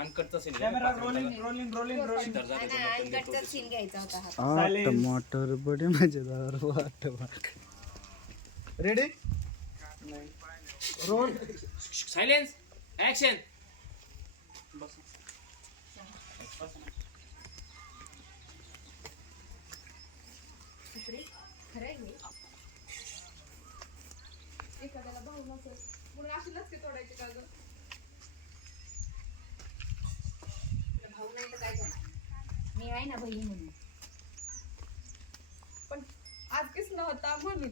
अनकटचा scene camera rolling अनकटचा scene घ्यायचा होता हा. टमाटर बडे मजेदार वाटतं. Ready roll silence action. एखाद्याला भाऊ नसेल म्हणून अशी लचके तोडायचे का गं? भाऊ नाही तर काय झालं, मी आहे ना बहीण म्हणून. पण आज किस नव्हता म्हणून,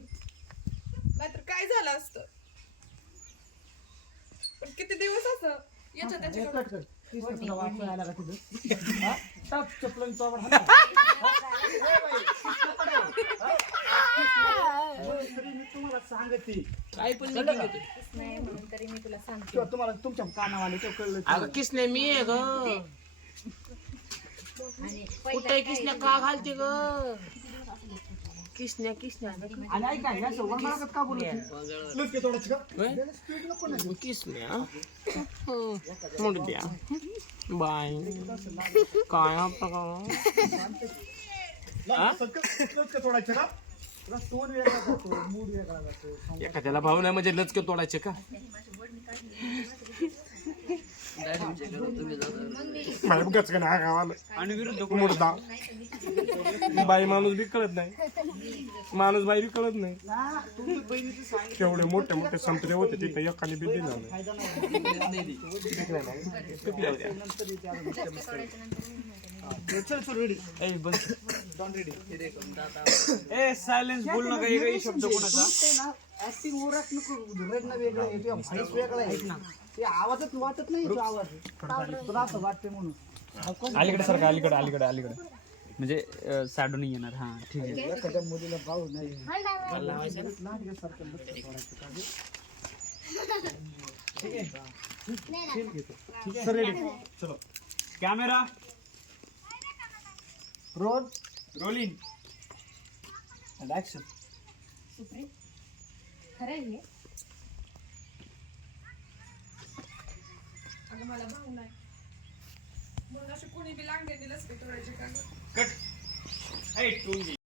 नाहीतर काय झालं असतं. पण किती दिवस असं याच्या त्याच्याकडे तुम्हाला सांगते काय पण किस नाही म्हणून तरी मी तुला सांगते. तुम्हाला तुमच्या कानावाले तो कळलं. अगं किसने मी आहे ग. आणि कुठे किसने का घालते ग? किसने आणि ऐका या सोबत मला का बोलत लचके तोडायचं का स्पीड नको ना किसने मुडद्या बाय काय लचके तोडायचं का तुला टोन वेगळा जातो मूड वेगळा जातो. एखाद्याला भाऊ नाही म्हणजे लचके तोडायचे का? आणि विरुद्ध मुडदा बाई माणूस बी कळत नाही, माणूस बाई बी कळत नाही. ना तुम्ही बहिणीचं सांगितलं तेवढे मोठे मोठे संत्रे होते तिथे एकाने बी दिला नाही. फायदा नाही नंतर येते अजून. चल रेडी डॉन रेडी. ए सायलेन्स बोल नका एकही शब्द कोणाचा. ऍक्टिंग ओरख नको रडणं वेगळं आहे किंवा व्हॉइस वेगळा आहे ना. ते आवाजच वाटत नाही तो आवाज तुला असं वाटते म्हणून. अलीकडे सारखं अलीकडे म्हणजे साडू नाही येणार. हा ठीक आहे. एखाद्या मुलीला भाऊ नाही सर रेडी चलो कॅमेरा रोल रोलिंग ऍक्शन. सुप्री खरं आहे हे? अगं मला भाऊ नाही म्हणून अशी कोणी बी लांगे दिलंच की तोडायचे का गं? कट. ए टूंगी